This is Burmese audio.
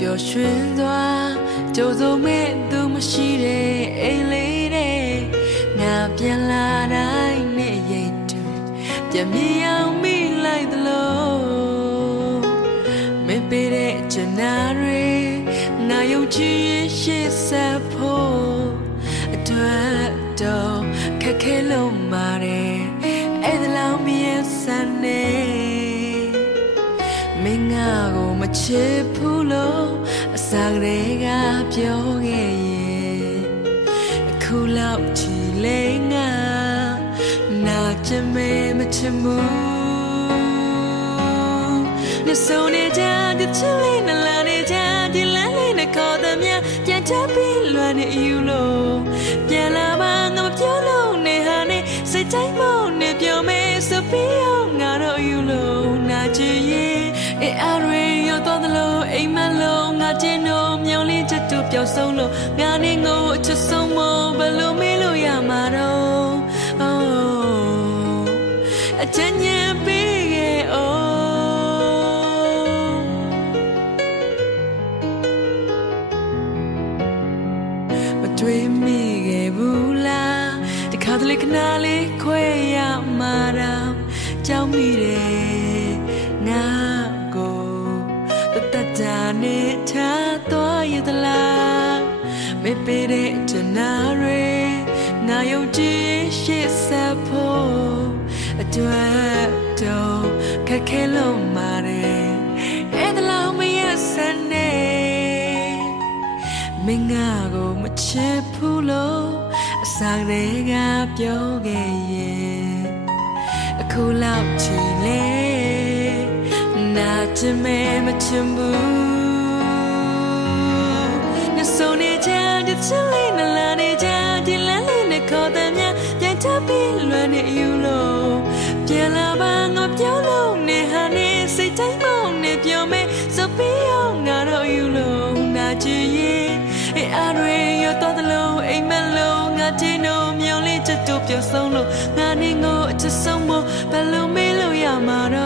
ပျော်ရွှင်စွာကြိုးစုံမဲ့သူမရှိတဲ့အိမ်လေးတဲ့ငါပြန်လာတိုင်းနဲ့ရိတ်တူပြန်မြင်အောင်မိလိုက်သလိုမင်းပေးတဲ့ချင်နာတွေငါယုံကြည်ရဲ့ရှေ့ဆက်ဖို့အတွက်တော့ခက်ခဲလို့ပါတယ်အဲ့ဒါလောက်မြင်စမ်းနေမင်းငါကိုမချစ်ဘူးလို့အစားကလေးကပြောခဲ့ရဲ့အခုလောက်ချီလေငါနာချင်မဲမချင်ဘူးနေဆုံးနေကြတဲ့ချစ်လေးနဲ့လာနေကြဒီလမ်းလေးနဲ့ခေါ်တဲ့မြပြန်ချပြီးလွမ်းနေယူလို့ပြန်လာမှငါမပြောလို့နေဟာနေစိတ်တိုင်းမောင်းနေပြောမဲဆိုပြီးအောင်ငါတော့ယူလို့နာချင်ရဲ့အားရရောက်တော့သလိုအိမ်မလုံးငါကျင်းတို့မြောင်လေးချက်တူပျောက်ဆုံးလို့ငါနဲ့ငိုအချစ်ဆုံးမဘယ်လိုမေးလို့ရမှာတော့အချမ်းညံပေးခဲ့မတွေ့မိခဲ့ဘူးလားဒီခါတလေခဏလေးခွဲရမှာတော့ကြောက်မိတယ်ငါတာနဲ့ထားသွားရသလားမပေးတဲ့ချနာတွေငါယုံကြည်ရှေ့ဆက်ဖို့အတွက်တော့ခက်ခဲလို့မာတယ်အဲ့ဒါလောက်မရစနေမင်းငါကိုမချစ်ဘူးလို့အစားတွေကပြောခဲ့ရဲ့အခုလောက်ချီလေနာချင်မဲမချင်ဘူးနေဆုံးနေကြတဲ့ချစ်လေးနဲ့လာနေကြဒီလမ်းလေးနဲ့ခေါ်တဲ့မြပြန်ချပြီးလွမ်းနေယူလို့ပြန်လာပါငါပြောလို့နေဟာနေစိတ်တိုင်းမောင်းနေပြောမဲဆိုပြီးအောင်ငါတော့ယူလို့နာချင်ရဲ့အားရရောက်တော့သလိုအိမ်မလုံးငါကျင်းတို့မြောင်လေးချက်တို့ပြုတ်ဆုံးလို့ငါနေငိုအချစ်ဆုံးမဘယ်လိုမေးလို့ရမှာတော့